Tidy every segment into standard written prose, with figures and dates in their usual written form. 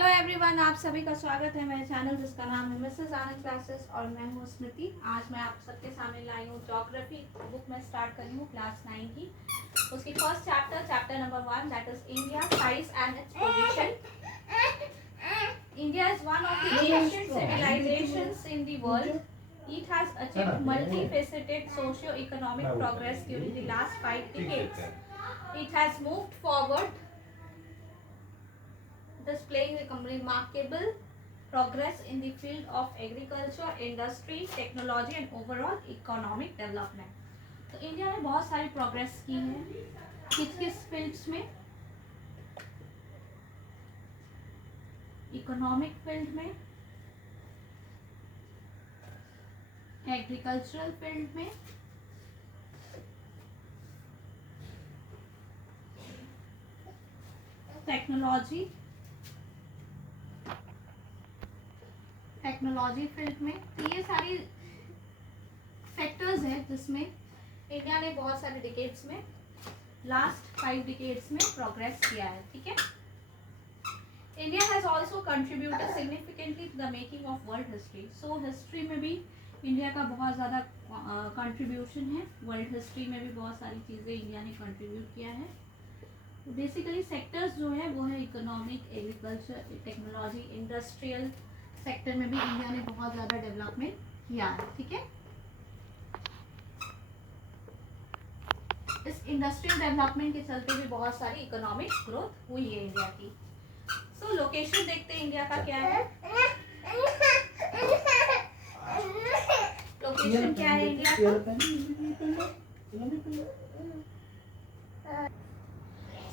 Hello everyone, आप सभी का स्वागत है मेरे चैनल जिसका नाम है मिसेस आनंद क्लासेस और मैं हूँ स्मृति। आज मैं आप सबके सामने लाई हूँ ज्योग्राफी बुक में स्टार्ट करी हूँ क्लास 9 की। उसकी first chapter number 1 that is India size and its position. India is one of the ancient civilisations in the world. It has achieved multifaceted socio-economic progress during the last 5 decades. It has moved forward, displaying a remarkable progress in the field of agriculture, industry, technology and overall economic development. तो India ने बहुत सारी progress की है। किस किस fields में? Economic field में, एग्रीकल्चरल फील्ड में, टेक्नोलॉजी फील्ड में। तो ये सारी सेक्टर्स हैं जिसमें इंडिया ने बहुत सारे डिकेड्स में, लास्ट 5 डिकेड्स में प्रोग्रेस किया है। ठीक है। India has also contributed significantly to the making of world history. So history में भी इंडिया का बहुत ज़्यादा कंट्रीब्यूशन है। वर्ल्ड हिस्ट्री में भी बहुत सारी चीज़ें इंडिया ने कंट्रीब्यूट किया है। तो बेसिकली सेक्टर्स जो है वो है economic, agriculture, technology, industrial sector में भी इंडिया ने बहुत ज़्यादा डेवलपमेंट किया है। ठीक है। इस इंडस्ट्रियल डेवलपमेंट के चलते भी बहुत सारी इकोनॉमिक ग्रोथ हुई है इंडिया की। सो लोकेशन देखते हैं इंडिया का क्या है। लोकेशन क्या है इंडिया का?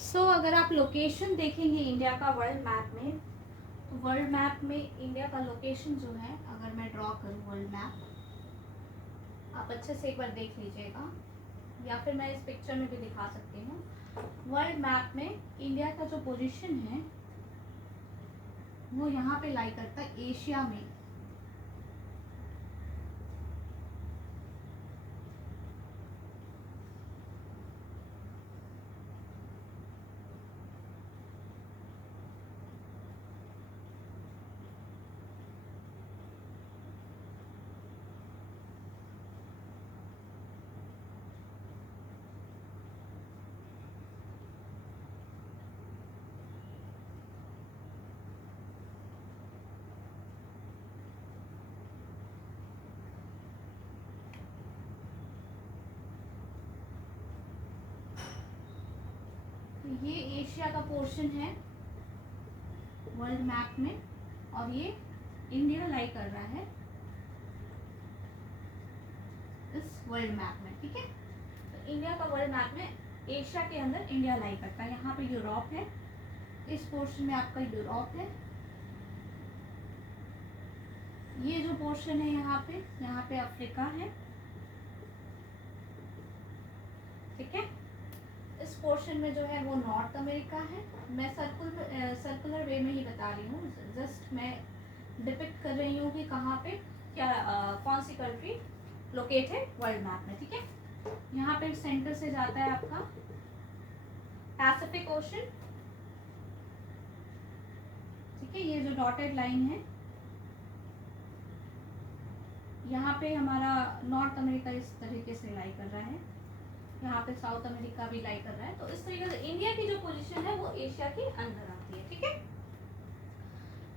सो अगर आप लोकेशन देखेंगे इंडिया का वर्ल्ड मैप में, तो वर्ल्ड मैप में इंडिया का लोकेशन जो है, अगर मैं ड्रॉ करूँ वर्ल्ड मैप, आप अच्छे से एक बार देख लीजिएगा या फिर मैं इस पिक्चर में भी दिखा सकती हूँ। वर्ल्ड मैप में इंडिया का जो पोजीशन है वो यहाँ पे लाई करता है एशिया में। ये एशिया का पोर्शन है वर्ल्ड मैप में और ये इंडिया लाई कर रहा है इस वर्ल्ड मैप में। ठीक है। तो इंडिया का वर्ल्ड मैप में एशिया के अंदर इंडिया लाई करता है। यहाँ पे यूरोप है, इस पोर्शन में आपका यूरोप है। ये जो पोर्शन है यहाँ पे अफ्रीका है। ठीक है। इस पोर्शन में जो है वो नॉर्थ अमेरिका है। मैं सर्कुलर वे में ही बता रही हूँ, जस्ट मैं डिपिक्ट कर रही हूँ कि कहाँ पे क्या कौन सी कंट्री लोकेट है वर्ल्ड मैप में। ठीक है। यहाँ पे सेंटर से जाता है आपका पैसिफिक ओशन। ठीक है। ये जो डॉटेड लाइन है यहाँ पे हमारा नॉर्थ अमेरिका इस तरीके से लाई कर रहा है, यहाँ पे साउथ अमेरिका भी लाई कर रहा है। तो इस तरीके से इंडिया की जो पोजीशन है वो एशिया के अंदर आती है। ठीक है।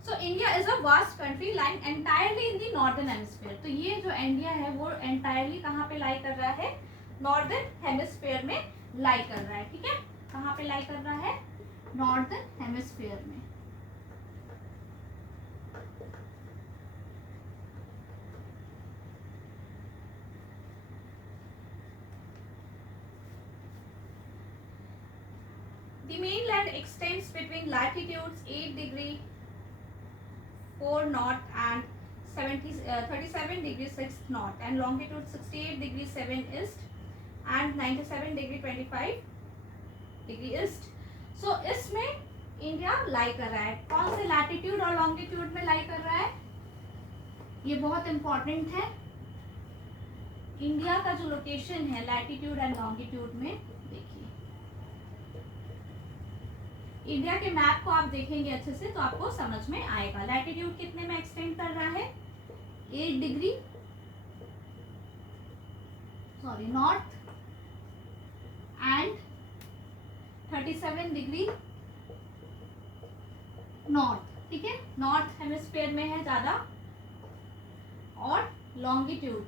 So India is a vast country lying entirely in the northern hemisphere. तो ये जो इंडिया है वो एंटायरली कहाँ पे लाई कर रहा है? नॉर्दर्न हेमिस्फीयर में लाई कर रहा है। ठीक है। कहाँ पे लाई कर रहा है? नॉर्दर्न हेमिस्फीयर में। The mainland extends between latitudes 8 degree 4 north and 37 degree 6 north and longitude 68 degree 7 east and 97 degree 25 degree east. So इसमें इंडिया लाई कर रहा है। कौन से लैटिट्यूड और लॉन्गिट्यूड में लाई कर रहा है? ये बहुत इंपॉर्टेंट है। इंडिया का जो लोकेशन है लैटिट्यूड एंड लॉन्गिट्यूड में, देखिए इंडिया के मैप को आप देखेंगे अच्छे से तो आपको समझ में आएगा। लैटिट्यूड कितने में एक्सटेंड कर रहा है? 8 degree north and 37 degree north, ठीक है, नॉर्थ हेमिस्फीयर में है ज्यादा। और लॉन्गिट्यूड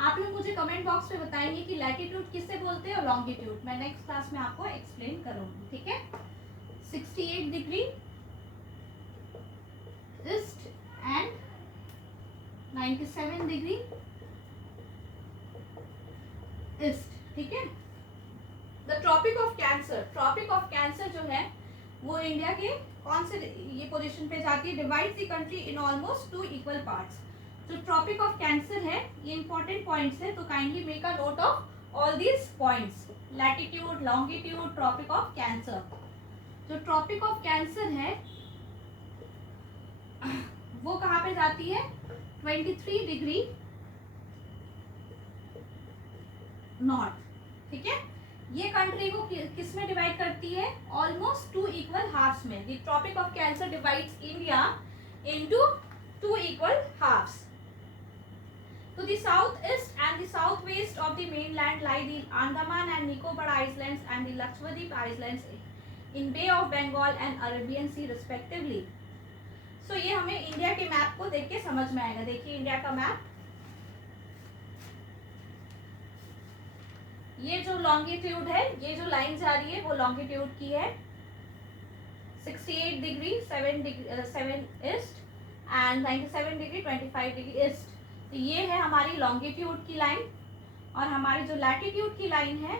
आप लोग मुझे कमेंट बॉक्स में बताएंगे कि लैटिट्यूड किससे बोलते हैं और लॉन्गिट्यूड मैं नेक्स्ट क्लास में आपको एक्सप्लेन करूंगी, ठीक है। 68 degree east and 97 degree east, ठीक है। द ट्रॉपिक ऑफ कैंसर जो है वो इंडिया के कौन से ये पोजीशन पे जाती है? Divides the country in almost 2 equal parts. जो ट्रॉपिक ऑफ कैंसर है ये इंपॉर्टेंट पॉइंट्स है, तो kindly make a note of all these points. Latitude, longitude, tropic of cancer. जो ट्रॉपिक ऑफ कैंसर है वो कहाँ पे जाती है? 23 डिग्री नॉर्थ, ठीक है। ये कंट्री को किस में डिवाइड करती है? ऑलमोस्ट 2 इक्वल हाफ्स में। The tropic of cancer divides India into 2 equal halves. To the southeast and the southwest of the mainland lie the Andaman and Nicobar Islands and the Lakshadweep Islands in Bay of Bengal and Arabian Sea respectively. So ये हमें India के map को देख के समझ में आएगा। देखिए इंडिया का मैप, ये जो लॉन्गिट्यूड है, ये जो लाइन जा रही है वो लॉन्गिट्यूड की है। 68 degree 7 east and 97 degree 25 degree east. तो ये है हमारी लॉन्गिट्यूड की लाइन। और हमारी जो लैटिट्यूड की लाइन है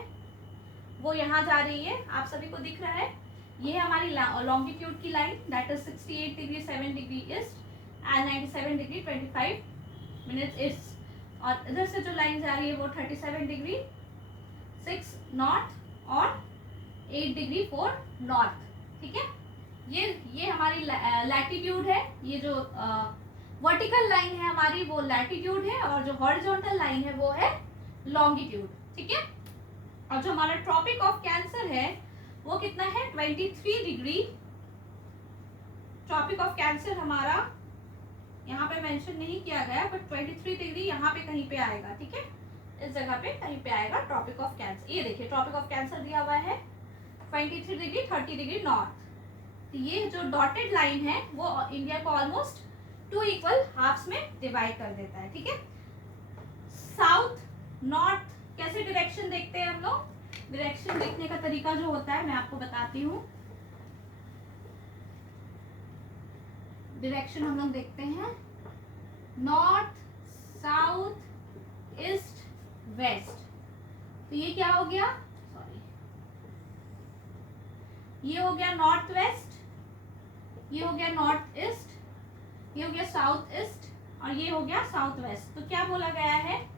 वो यहाँ जा रही है, आप सभी को दिख रहा है। ये है हमारी लॉन्गिट्यूड की line, that is 68 degree 7 degree east and 97 degree 25 minute east. और इधर से जो लाइन जा रही है वो 37 डिग्री 6 नॉर्थ और 8 डिग्री 4 नॉर्थ, ठीक है। ये हमारी लैटिट्यूड है। ये जो वर्टिकल लाइन है हमारी वो लैटिट्यूड है और जो हॉरिजॉन्टल लाइन है वो है लॉन्गिट्यूड, ठीक है। और जो हमारा ट्रॉपिक ऑफ कैंसर है वो कितना है? 23 डिग्री। ट्रॉपिक ऑफ कैंसर हमारा यहाँ पे मेंशन नहीं किया गया, बट 23 डिग्री यहाँ पे कहीं पे आएगा, ठीक है। इस जगह पे कहीं पे आएगा ट्रॉपिक ऑफ कैंसर। ये देखिए ट्रॉपिक ऑफ कैंसर दिया हुआ है 23 डिग्री 30 डिग्री नॉर्थ। तो ये जो डॉटेड लाइन है वो इंडिया को ऑलमोस्ट 2 इक्वल हाफ्स में डिवाइड कर देता है, ठीक है। साउथ नॉर्थ कैसे डायरेक्शन देखते हैं हम लोग? डायरेक्शन देखने का तरीका जो होता है मैं आपको बताती हूँ। डायरेक्शन हम लोग देखते हैं नॉर्थ, साउथ, ईस्ट, वेस्ट। तो ये क्या हो गया? सॉरी, ये हो गया नॉर्थ वेस्ट, ये हो गया नॉर्थ ईस्ट, ये हो गया साउथ ईस्ट और ये हो गया साउथ वेस्ट। तो क्या बोला गया है?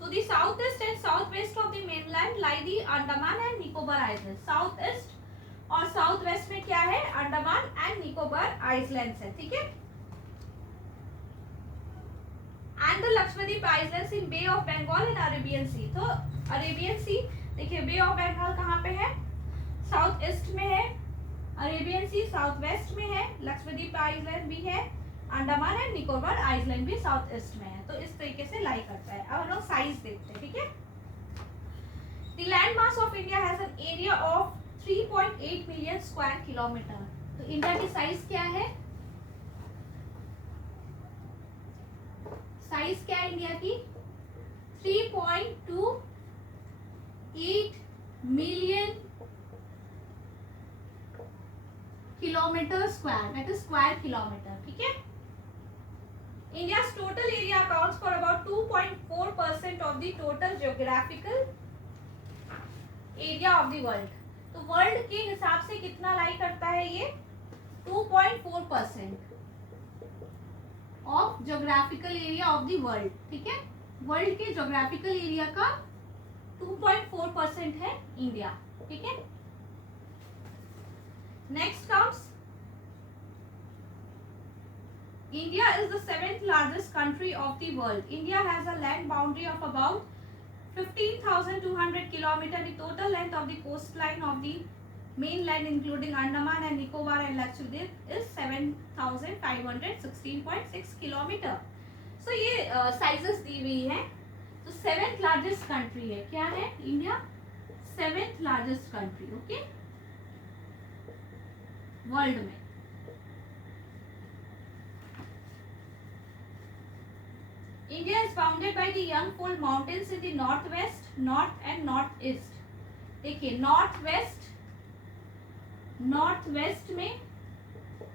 To the southeast and southwest of the mainland lie the Andaman and Nicobar Islands. South east और साउथ वेस्ट में क्या है? अंडमान एंड निकोबार आइलैंड्स है, ठीक है। And the Lakshadweep islands in bay of Bengal and Arabian sea. तो अरेबियन सी देखिए, बे ऑफ बंगाल कहाँ पे है? साउथ ईस्ट में है। अरेबियन सी साउथ वेस्ट में है। लक्षद्वीप आइलैंड भी है। अंडमान एंड निकोबार आइलैंड भी साउथ ईस्ट में है। तो इस तरीके से लाई करता है। अब हम लोग साइज देखते हैं, ठीक है। The land mass of India has an area of 3.8 million square kilometre. तो इंडिया की साइज क्या है? साइज क्या है इंडिया की? 3.28 million kilometre square, that is square kilometre, ठीक है। India's total area accounts for about 2.4% of the total geographical area of the world. तो वर्ल्ड के हिसाब से कितना लाई करता है ये? 2.4% of geographical area of the world, ठीक है। वर्ल्ड के ज्योग्राफिकल एरिया का 2.4% है इंडिया, ठीक है। Next comes India is the 7th largest country of the world. India has a land boundary of about 15,200 kilometer. The total length of the coastline of the mainland including Andaman and Nicobar and Lakshadweep is 7,516.6 kilometer. So ये sizes दी हुई है. तो 7th largest country है. क्या है? India 7th largest country. Okay, world में. India is bounded by the Yangfold Mountains in the northwest, north and northeast. देखिए north में,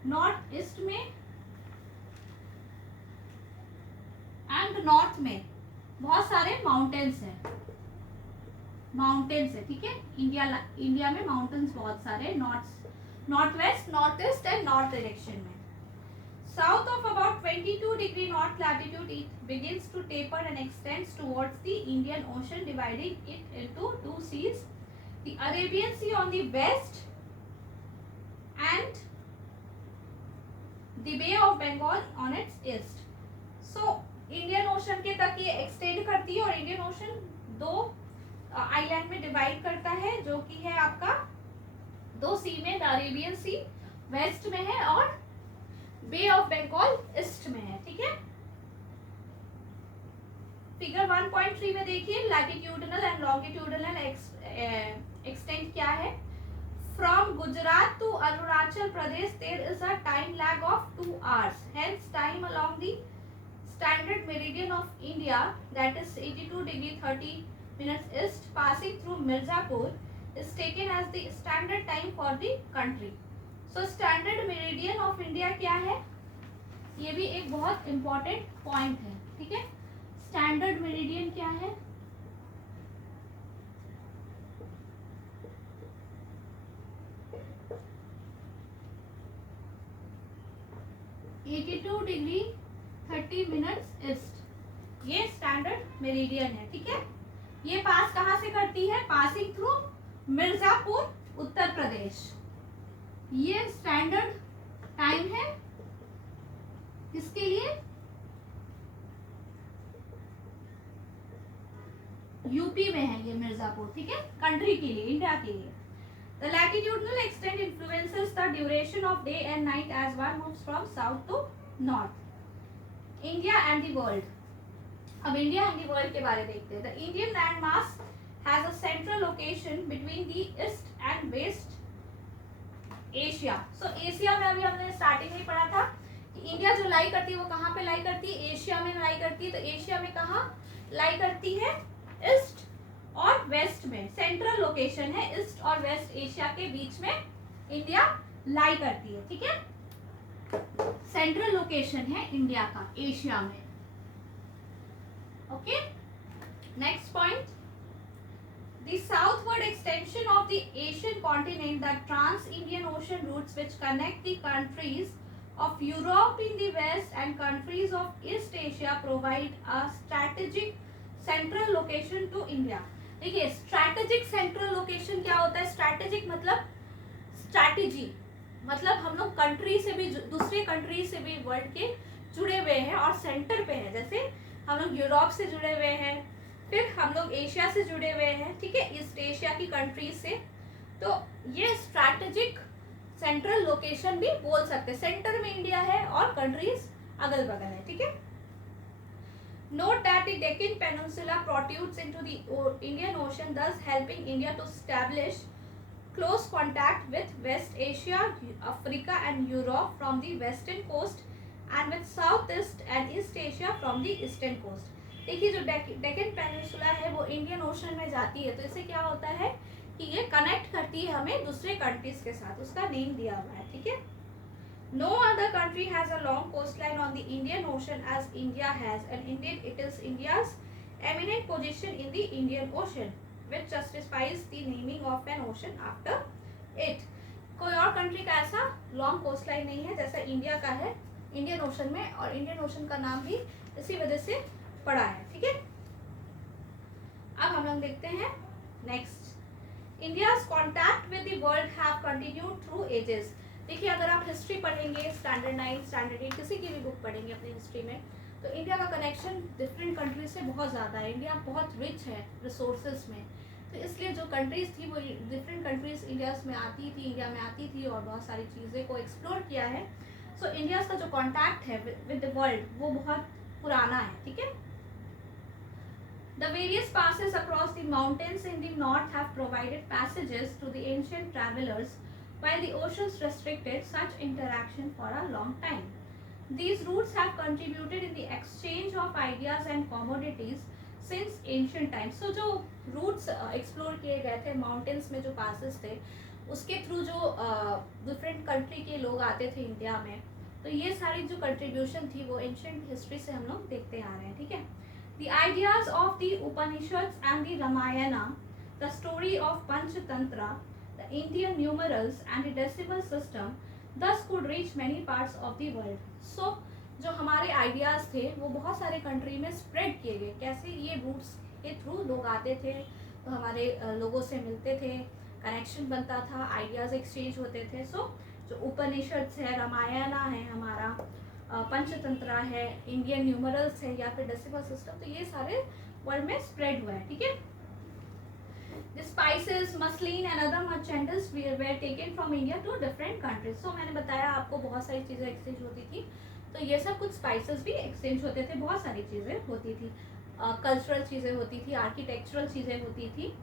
नॉर्थ ईस्ट में एंड नॉर्थ में बहुत सारे माउंटेन्स हैं. ठीक है. इंडिया में माउंटेन्स बहुत सारे north west, north east and north direction में. South of about 22 degree north latitude, it begins to taper and extends towards the Indian Ocean, dividing it into two seas, the Arabian Sea on the west and the Bay of Bengal on its east. So, Indian Ocean के तक ये extend करती है और Indian Ocean दो island में divide करता है, जो कि है आपका दो सी में, द अरेबियन सी वेस्ट में है और बे ऑफ बंगाल ईस्ट में है. ठीक है. फिगर 1.3 में देखिए लैटिट्यूडनल एंड लॉन्गिट्यूडनल एक्सटेंट क्या है. From Gujarat to Arunachal Pradesh there is a time lag of 2 hours. Hence time along the standard meridian of India, that is 82 degree 30 minutes east, passing through Mirzapur, is taken as the standard time for the country. So standard meridian of India क्या है? ये भी एक बहुत important point है. ठीक है. standard meridian क्या है? (82° 30' ईस्ट. ये स्टैंडर्ड मेरिडियन है. ठीक है. ये पास कहाँ से करती है? Passing through Mirzapur, Uttar Pradesh. ये स्टैंडर्ड टाइम है किसके लिए? यूपी में है ये मिर्जापुर. ठीक है. कंट्री के लिए, इंडिया के लिए. The latitudinal extent influences the duration of day and night as one moves from south to north. India and the world. अब इंडिया एंड द वर्ल्ड के बारे में देखते हैं. The Indian land mass has a central location between the east and west Asia. So Asia में अभी हमने starting में पढ़ा था कि इंडिया जो लाई करती है वो कहाँ पे लाई करती है? एशिया में लाई करती है. तो एशिया में कहाँ लाई करती है? ईस्ट और वेस्ट में. सेंट्रल लोकेशन है ईस्ट और वेस्ट एशिया के बीच में इंडिया लाई करती है. ठीक है. सेंट्रल लोकेशन है इंडिया का एशिया में. Okay. Next point. The southward extension of the Asian continent, the trans-Indian Ocean routes which connect the countries of Europe in the west and countries of East Asia, provide a strategic central location to India. देखिए strategic central location क्या होता है? strategic मतलब strategy, मतलब हम लोग country से भी, दूसरे कंट्री से भी वर्ल्ड के जुड़े हुए हैं और सेंटर पे हैं. जैसे हम लोग यूरोप से जुड़े हुए हैं, फिर हम लोग एशिया से जुड़े हुए हैं. ठीक है. ईस्ट एशिया की कंट्रीज से. तो ये स्ट्रैटेजिक सेंट्रल लोकेशन भी बोल सकते हैं. सेंटर में इंडिया है और कंट्रीज अगल बगल है. ठीक है. Note that the Deccan peninsula protrudes into the Indian ocean, thus helping India to establish close contact with West Asia, Africa and Europe from the western coast and with Southeast and East Asia from the eastern coast. देखिए जो Deccan peninsula है वो Indian ocean में जाती है. तो इससे क्या होता है कि ये कनेक्ट करती है हमें दूसरे कंट्रीज के साथ. उसका नेम दिया हुआ है. ठीक है. No other country has a long coastline on the Indian Ocean as India has, and indeed it is India's eminent position in the Indian Ocean which justifies the naming of an ocean after it. कोई और country का ऐसा long coastline नहीं है जैसा India का है Indian ocean में, और इंडियन ओशन का नाम भी इसी वजह से पड़ा है. ठीक है. अब हम लोग देखते हैं next. India's contact with the world have continued through ages. देखिए अगर आप हिस्ट्री पढ़ेंगे, स्टैंडर्ड 9, स्टैंडर्ड 8, किसी की भी बुक पढ़ेंगे अपनी हिस्ट्री में, तो इंडिया का कनेक्शन डिफरेंट कंट्रीज से बहुत ज़्यादा है। इंडिया बहुत रिच है रिसोर्सेज में, तो इसलिए जो कंट्रीज़ थी वो डिफरेंट कंट्रीज़ इंडिया में आती थी और बहुत सारी चीज़ें को एक्सप्लोर किया है। सो इंडिया का जो कॉन्टैक्ट है विद द वर्ल्ड वो बहुत पुराना है, ठीक है। The various passes across the mountains in the north have provided passages to the ancient travelers, while the oceans restricted such interaction for a long time. These routes have contributed in the exchange of ideas and commodities since ancient times. So जो routes explore किए गए थे mountains में जो passes थे उसके through जो different country के लोग आते थे इंडिया में, तो ये सारी जो contribution थी वो ancient history से हम लोग देखते आ रहे हैं, ठीक है। The ideas of the Upanishads and the Ramayana, the story of Panchatantra, the Indian numerals and the decimal system, thus could reach many parts of the world. So, जो हमारे आइडियाज़ थे वो बहुत सारे कंट्री में स्प्रेड किए गए। कैसे? ये रूट्स के थ्रू लोग आते थे तो हमारे लोगों से मिलते थे, कनेक्शन बनता था, आइडियाज़ एक्सचेंज होते थे। सो जो उपनिषद है, रामायणा है हमारा, पंचतंत्रा है, इंडियन न्यूमरल्स है या फिर डेसिमल सिस्टम, तो ये सारे वर्ल्ड में स्प्रेड हुआ है, ठीक है। The spices, muslin and other merchandise were taken from India to different countries. So मैंने बताया आपको बहुत सारी चीज़ें एक्सचेंज होती थी, तो ये सब कुछ स्पाइसेस भी एक्सचेंज होते थे, बहुत सारी चीज़ें होती थी, कल्चरल चीज़ें होती थी, आर्किटेक्चरल चीज़ें होती थी।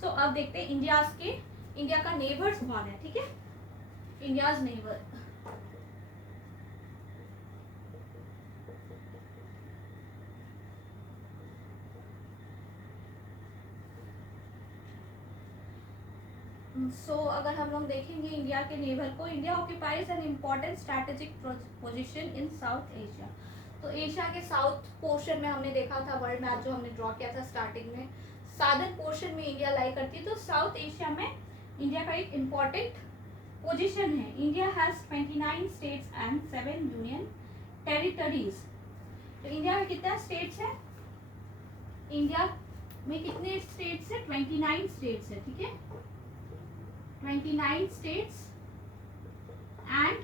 सो अब देखते हैं इंडिया का नेबर्स कौन है, ठीक है। इंडियाज नेबर, अगर हम लोग देखेंगे इंडिया के नेबर को, India occupies an important strategic position in south Asia. तो एशिया के साउथ पोर्शन में हमने देखा था वर्ल्ड मैप जो हमने ड्रॉ किया था स्टार्टिंग में, साउदर्न पोर्शन में इंडिया लाई करती है, तो साउथ एशिया में इंडिया का एक इम्पॉर्टेंट पोजीशन है। India has 29 states and 7 union territories. तो इंडिया में कितना स्टेट्स है? इंडिया में कितने स्टेट्स है? 29 स्टेट्स है, ठीक है। 29 स्टेट्स एंड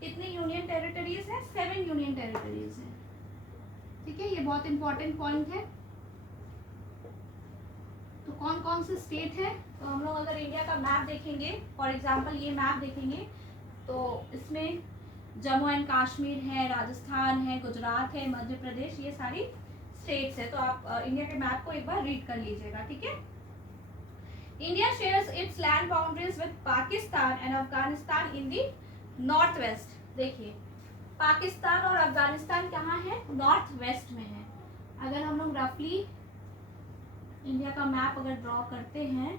कितने यूनियन टेरिटरीज है? 7 यूनियन टेरिटरीज है, ठीक है। ये बहुत इंपॉर्टेंट पॉइंट है। तो कौन कौन से स्टेट है? तो हम लोग अगर इंडिया का मैप देखेंगे, फॉर एग्जांपल ये मैप देखेंगे, तो इसमें जम्मू एंड कश्मीर है, राजस्थान है, गुजरात है, मध्य प्रदेश, ये सारी स्टेट्स है। तो आप इंडिया के मैप को एक बार रीड कर लीजिएगा, ठीक है। India shares its land boundaries with Pakistan and Afghanistan in the north west. देखिए पाकिस्तान और अफगानिस्तान कहाँ है? नॉर्थ वेस्ट में है। अगर हम लोग रफली इंडिया का मैप अगर ड्रॉ करते हैं,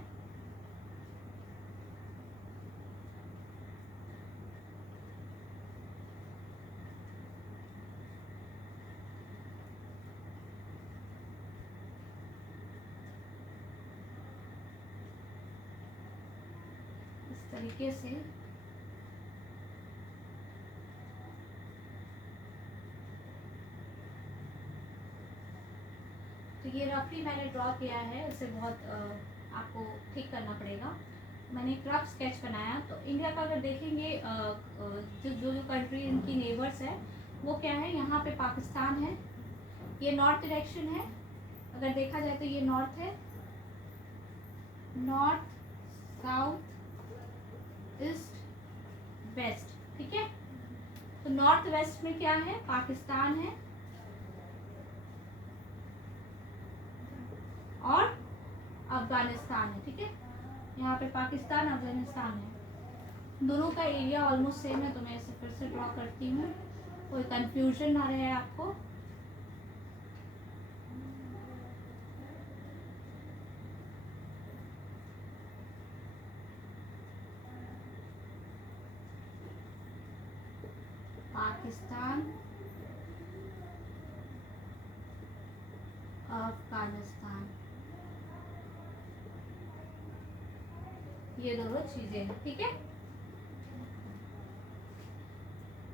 तरीके से तो ये रफली मैंने ड्रॉ किया है, इसे बहुत आपको ठीक करना पड़ेगा। मैंने एक रफ स्केच बनाया। तो इंडिया का अगर देखेंगे जो कंट्री इनकी नेबर्स है वो क्या है? यहाँ पे पाकिस्तान है, ये नॉर्थ डायरेक्शन है, अगर देखा जाए तो ये नॉर्थ है, नॉर्थ, साउथ, ईस्ट, वेस्ट, ठीक है। तो नॉर्थ वेस्ट में क्या है? पाकिस्तान है और अफगानिस्तान है, ठीक है। यहाँ पे पाकिस्तान, अफगानिस्तान है, दोनों का एरिया ऑलमोस्ट सेम है। तो मैं इसे फिर से ड्रॉ करती हूँ, कोई कंफ्यूजन ना रहे आपको। पाकिस्तान, अफगानिस्तान, ये दोनों चीजें हैं, ठीक है।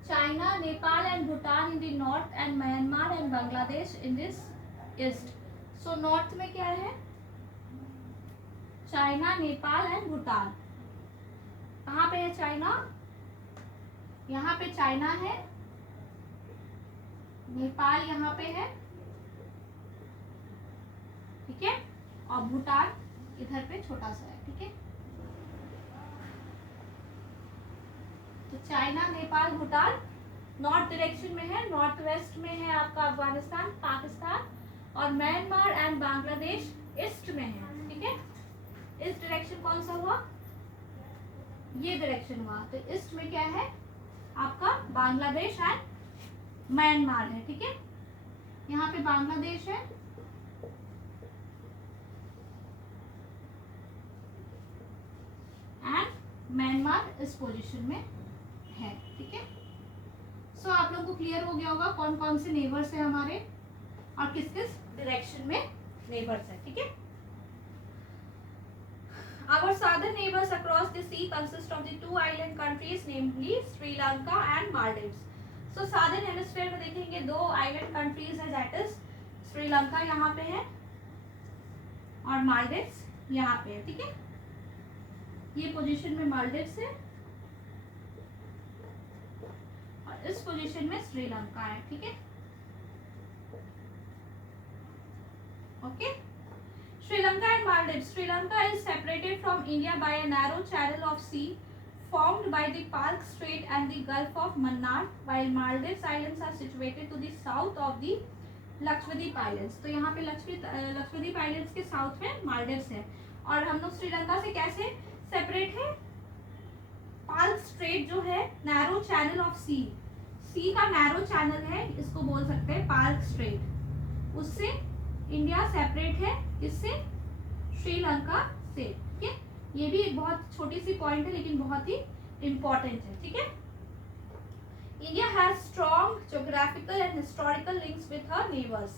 China, Nepal and Bhutan in the north and Myanmar and Bangladesh in this east. So north में क्या है? China, Nepal and Bhutan. कहाँ पे है चाइना? यहाँ पे चाइना है, नेपाल यहाँ पे है, ठीक है, और भूटान इधर पे छोटा सा है, ठीक है। तो China, Nepal, Bhutan north direction में है, नॉर्थ वेस्ट में है आपका अफगानिस्तान, पाकिस्तान, और म्यांमार एंड बांग्लादेश ईस्ट में है, ठीक है। ईस्ट डायरेक्शन कौन सा हुआ, ये डायरेक्शन हुआ। तो ईस्ट में क्या है आपका, बांग्लादेश एंड म्यांमार है, ठीक है। यहाँ पे बांग्लादेश है एंड म्यांमार इस पोजीशन में है, ठीक है। सो आप लोगों को क्लियर हो गया होगा कौन कौन से नेबर्स है हमारे और किस किस डायरेक्शन में नेबर्स है, ठीक है। Our southern neighbors across the sea consist of the two island countries, namely Sri Lanka and Maldives. So southern hemisphere में देखेंगे दो island countries है, that is श्रीलंका यहाँ पे है और मालदीव्स यहाँ पे है, ठीक है। ये पोजीशन में मालदीव्स है और इस पोजीशन में श्रीलंका है, ठीक है। Okay, Sri Lanka and Maldives. Sri Lanka is separated from India by a narrow channel of sea formed by the Palk Strait and the Gulf of Mannar, while Maldives Islands are situated to the south of the Lakshadweep islands. तो यहाँ पे Lakshadweep islands के south में मालदीव्स है और हम लोग श्रीलंका से कैसे सेपरेट है, पाल्क स्ट्रेट जो है नैरो चैनल ऑफ सी, सी का नैरो चैनल है, इसको बोल सकते हैं पाल्क स्ट्रेट, उससे इंडिया सेपरेट है, किससे, श्रीलंका से, ठीक है। ये भी एक बहुत छोटी सी पॉइंट है लेकिन बहुत ही इंपॉर्टेंट है, ठीक है। India has strong geographical and historical links with her neighbours.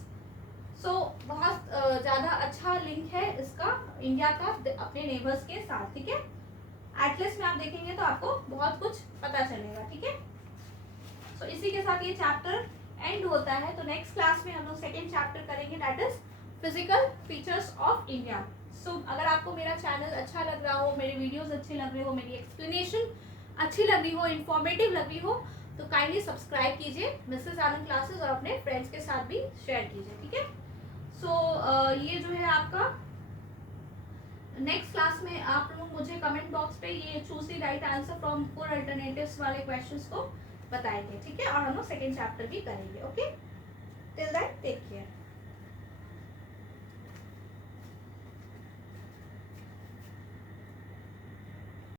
So बहुत ज़्यादा अच्छा लिंक है इसका इंडिया का अपने नेबर्स के साथ, ठीक है। एटलस में आप देखेंगे तो आपको बहुत कुछ पता चलेगा, ठीक है। सो इसी के साथ ये चैप्टर एंड होता है। तो नेक्स्ट क्लास में हम लोग सेकेंड चैप्टर करेंगे, that is physical features of India. So अगर आपको मेरा चैनल अच्छा लग रहा हो, मेरे वीडियोस अच्छे लग रहे हो, मेरी एक्सप्लेनेशन अच्छी लग रही हो, इंफॉर्मेटिव लग रही हो, तो काइंडली सब्सक्राइब कीजिए मिसेस आनंद क्लासेस और अपने फ्रेंड्स के साथ भी शेयर कीजिए, ठीक है। सो ये जो है आपका नेक्स्ट क्लास में आप लोग मुझे कमेंट बॉक्स पे ये choose the right answer from 4 alternatives वाले क्वेश्चंस को बताएंगे, ठीक है। और हम लोग सेकेंड चैप्टर भी करेंगे, okay. Till that take care.